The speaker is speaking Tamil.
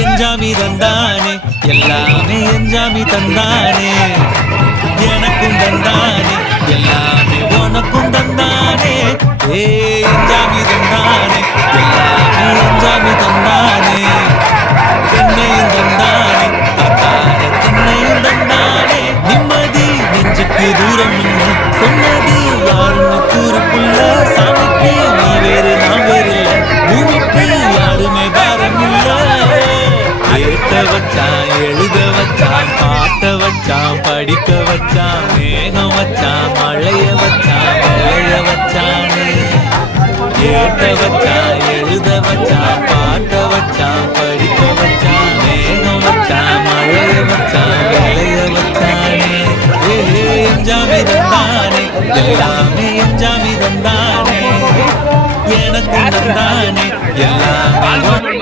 எஞ்சாமி தந்தானே எல்லாமே எஞ்சாமி தந்தானே எனக்கும் தந்தானே எல்லாமே உனக்கும் தந்தானே எஞ்சாமி தந்தானே எல்லாமே எஞ்சாமி தந்தானே என்னையும் தந்தானே அக்கார திண்ணையும் தந்தானே நிம்மதி நெஞ்சுக்கு தூரம் சொன்னது யாருன்னு கூறுக்குள்ள சாமிக்கு நீ வேறு நான் வேறு இல்ல பூமிக்கு யாருமே பாரம் இல்ல ஏத்த வச்சான் எழுத வச்சான் பாட்ட வச்சான் படிக்க வச்சான் மேகம் வச்சான் மழைய வச்சான் விளைய வச்சானே ஏத்த வச்சான் எழுத வச்சான் பாட்ட வச்சான் படிக்க வச்சான் மேகம் வச்சான் மழைய வச்சான் விளைய வச்சானே எஞ்சாமி தந்தானே எல்லாமே எஞ்சாமி தந்தானே எனக்கும் தந்தானே எல்லாமே